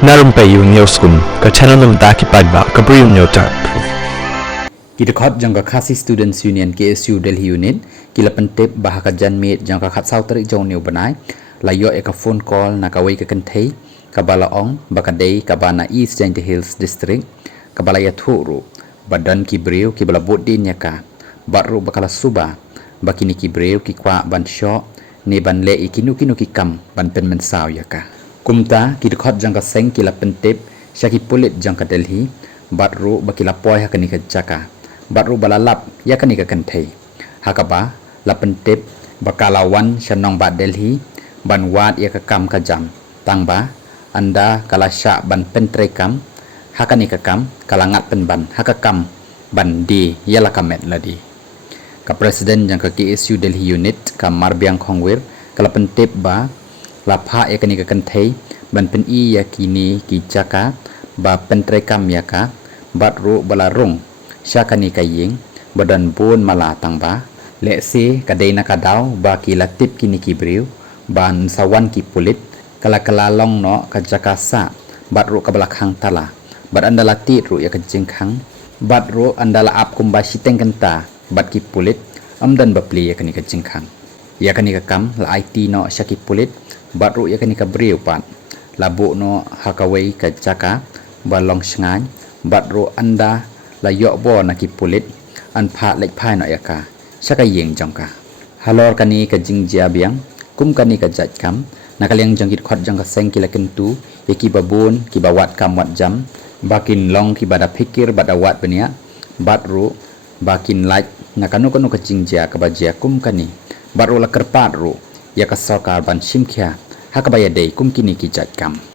Narumpayu Neoskum, ka channel nam daki pagba, ka briu nyotar. Kita khat jangka khasi Students Union KSU Delhi Unit kila pentip bahaka janmit jangka khat sau tarik jauh new banai layo eka phone call nakawai ke kentai kabala ong bakadei kabana East Jainti Hills District kabala ya thuru badan kibreu kibala bodin yaka baru bakala suba bakini kibreu ki kwa ban sho ne ban le ikinu kinu ki kam ban pen men saw yaka kumta kita khat jangka seng kila pentip syaki pulit jangka Delhi baru bakila poy hakani ke jaka baru balalap yakani ke kentai hakaba la pentip bakalawan shanong ba Delhi ban wat ya ke kam ka jam tangba anda kala sya ban pentre kam hakani ke kam kalangat pen ban hakakam ban di yala kamet ladi ka presiden jang ka KSU Delhi unit ka marbiang khongwir kala pentip ba lapha yakani ke kentai ban pen I yakini ki jaka ba pentre kam yaka batru balarung syakani kaying badan bun mala tangba leksi kadai nakadaw ba kilatip kini kibriu ban sawan ki pulit kala kalalong no kajakasa batru kabalakhang tala bat andala titru ya kajingkhang batru andala ap kumba siteng kenta bat ki pulit amdan bapli ya kani kajingkhang ya kani kakam la IT no syaki pulit batru ya kani kabriu pat labu no hakawai kajaka balong sngai batru anda la yok bo na ki pulit an pha lek phai no yaka saka yeng jongka halor kani ka jingjia biang kum kani ka jat kam nakaliang jangkit khot jangka seng kila kentu yaki babun ki bawat kam wat jam bakin long ki bada pikir bada wat benia batru bakin like nakanu kanu ka jingjia ka bajia kum kani batru la kerpat ru yaka sarkar ban simkhya hakabaya dei kum kini ki jat kam